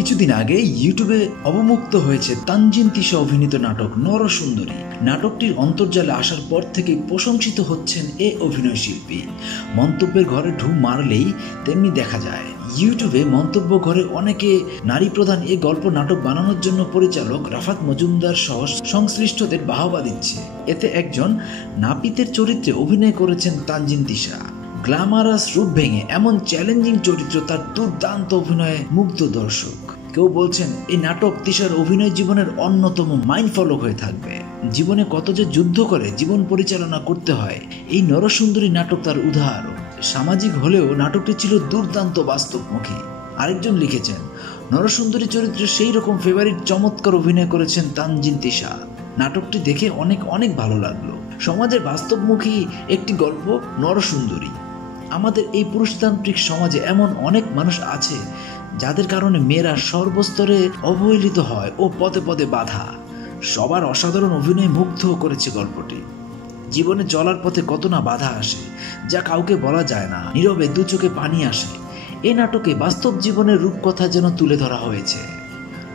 কিছুদিন আগে ইউটিউবে অবমুক্ত হয়েছে তানজিন তিশা অভিনীত নাটক নরসুন্দরী। নাটকটির অন্তর্জালে আসার পর থেকেই প্রশংসিত হচ্ছেন এ অভিনয় শিল্পী। মন্তব্যের ঘরে ঢু মারলেই তেমনি দেখা যায়। ইউটিউবে মন্তব্য ঘরে অনেকে নারী প্রধান এ গল্প নাটক বানানোর জন্য পরিচালক রাফাত মজুমদার সহ সংশ্লিষ্টদের বাহবা দিচ্ছে। এতে একজন নাপিতের চরিত্রে অভিনয় করেছেন তানজিন তিশা। গ্ল্যামারাস রূপ ভেঙে এমন চ্যালেঞ্জিং চরিত্র, তার দুর্দান্ত অভিনয়ে মুগ্ধ দর্শক। কেউ বলছেন এই নাটক তিশার অভিনয় জীবনের অন্যতম মাইন্ড ফলো হয়ে থাকবে। জীবনে কত যে যুদ্ধ করে জীবন পরিচালনা করতে হয়, এই নরসুন্দরী নাটক তার উদাহরণ। সামাজিক হলেও নাটকটি ছিল দুর্দান্ত বাস্তবমুখী। আরেকজন লিখেছেন, নরসুন্দরী চরিত্রে সেই রকম ফেভারিট চমৎকার অভিনয় করেছেন তানজিন তিশা। নাটকটি দেখে অনেক ভালো লাগলো। সমাজের বাস্তবমুখী একটি গল্প নরসুন্দরী। আমাদের এই পুরুষতান্ত্রিক সমাজে এমন অনেক মানুষ আছে যাদের কারণে মেয়েরা সর্বস্তরে অবহেলিত হয় ও পদে পদে বাধা। সবার অসাধারণ অভিনয় মুগ্ধ করেছে গল্পটি। জীবনে চলার পথে কত না বাধা আসে, যা কাউকে বলা যায় না। নীরবে দু চোখে পানি আসে। এই নাটকে বাস্তব জীবনের রূপকথা যেন তুলে ধরা হয়েছে।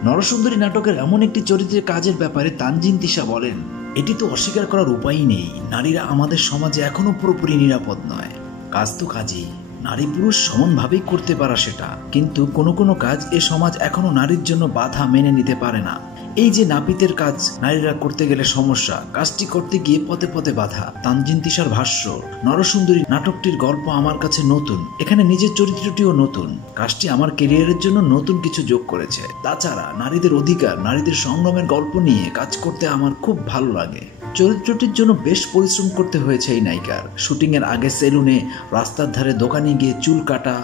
নরসুন্দরী নাটকের এমন একটি চরিত্রের কাজের ব্যাপারে তানজিন তিশা বলেন, এটি তো অস্বীকার করার উপায়ই নেই। নারীরা আমাদের সমাজে এখনো পুরোপুরি নিরাপদ নয়। কাজ তো কাজই, নারী পুরুষ সমানভাবেই করতে পারা সেটা, কিন্তু কোনো কাজ এ সমাজ এখনো নারীর জন্য বাধা মেনে নিতে পারে না। এই যে নাপিতের কাজ নারীরা করতে গেলে সমস্যা, কাজটি করতে গিয়ে পথে পথে বাধা। তানজিন তিশার ভাষ্য, নরসুন্দরী নাটকটির গল্প আমার কাছে নতুন। এখানে নিজের চরিত্রটিও নতুন। কাজটি আমার ক্যারিয়ারের জন্য নতুন কিছু যোগ করেছে। তাছাড়া নারীদের অধিকার, নারীদের সংগ্রামের গল্প নিয়ে কাজ করতে আমার খুব ভালো লাগে। চরিত্রটির জন্য বেশ পরিশ্রম করতে হয়েছে এই নায়িকার। শুটিংয়ের আগে সেলুনে, রাস্তার ধারে দোকানে গিয়ে চুল কাটা,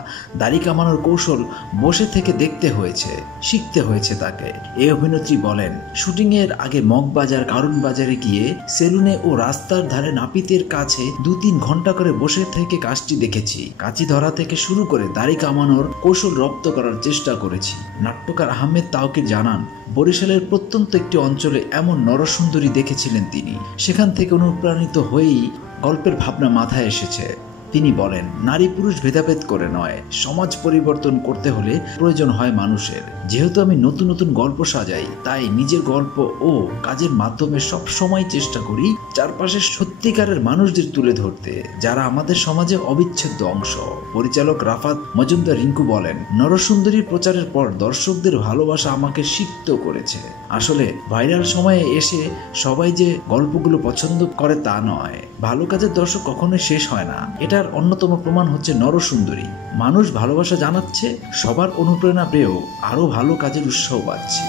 দাড়ি কামানোর কৌশল বসে থেকে দেখতে হয়েছে, শিখতে হয়েছে তাকে। এই অভিনেত্রী বলেন, শুটিংয়ের আগে মগবাজার, কারণ বাজারে গিয়ে সেলুনে ও রাস্তার ধারে নাপিতের কাছে 2-3 ঘন্টা করে বসে থেকে কাজটি দেখেছি। কাঁচি ধরা থেকে শুরু করে দাড়ি কামানোর কৌশল রপ্ত করার চেষ্টা করেছি। নাট্যকার আহমেদ তাওকির জানান, বরিশালের প্রত্যন্ত একটি অঞ্চলে এমন নরসুন্দরী দেখেছিলেন তিনি। সেখান থেকে অনুপ্রাণিত হয়েই গল্পের ভাবনা মাথায় এসেছে। তিনি বলেন, নারী পুরুষ ভেদাভেদ করে নয়, সমাজ পরিবর্তন করতে হলে প্রয়োজন হয় মানুষের। যেহেতু আমি নতুন গল্প সাজাই, তাই নিজের গল্প ও কাজের মাধ্যমে সব সময় চেষ্টা করি চারপাশের সত্যিকারের মানুষদের তুলে ধরতে, যারা আমাদের সমাজে অবিচ্ছেদ্য অংশ। পরিচালক রাফাত মজুমদার রিঙ্কু বলেন, নরসুন্দরী প্রচারের পর দর্শকদের ভালোবাসা আমাকে সিক্ত করেছে। আসলে ভাইরাল সময়ে এসে সবাই যে গল্পগুলো পছন্দ করে তা নয়। ভালো কাজের দর্শক কখনোই শেষ হয় না। এটার অন্যতম প্রমাণ হচ্ছে নরসুন্দরী। মানুষ ভালোবাসা জানাচ্ছে, সবার অনুপ্রেরণা পেয়েও আরো ভালো কাজের উৎসাহ পাচ্ছে।